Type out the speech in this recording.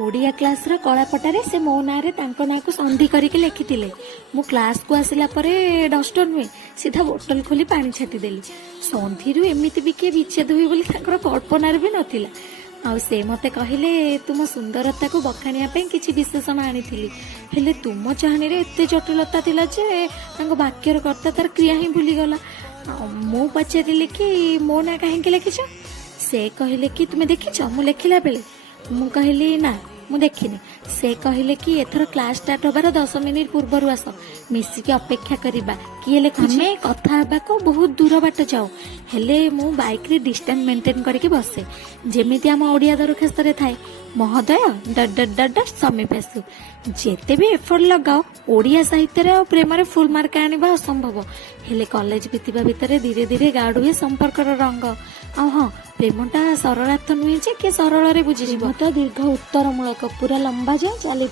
Odia class रो कलापटारे से मो ना रे तांको ना को संधि करके लिखिथिले। मु क्लास को आसिला परे डस्टर नुहे सीधा बोतल खोली पानी छाटी देली। संधि रु एमिति भी के विच्छेद हुई बोली तांकर कल्पना भी नथिला। आ से मते कहिले तुम सुंदरता को बखाणिया पे किछि विशेषण आनिथिली हेले तुम चाहनी रे एते जटिलता थिला जे तांको वाक्यर कर्ता तार क्रिया ही भूली गला। मु पचारिले कि मो ना काहेकि लिखिछ से कहले कि तुमे देखिछ मु लिखिला बेले मु कहली ना मु देखिनी। से कहले कि एथर क्लास स्टार्ट होबार 10 मिनिट पूर्व आस मिसिकी अपेक्षा करबा किए लिखुछे कथा हेबा को बहुत दूर बाट जाऊ हेले मु बाइक रे डिस्टेंस मेंटेन करके बसे जेमिति हम ओडिया दरखास्त रे थाए महोदय डट डट डट डट समीप आसु जेते भी एफर्ट लगाओ ओडिया साहित्य रे और प्रेम रे फुल मार्क आनिबा असंभव हेले कॉलेज बीतिबा भितरे धीरे धीरे गाढ़ हुए संपर्क रंग आ हाँ प्रेमटा सरलार्थ नुहे जे कि सरल रे बुझी तो दीर्घ उत्तर मूलक पूरा लंबा जाए चली।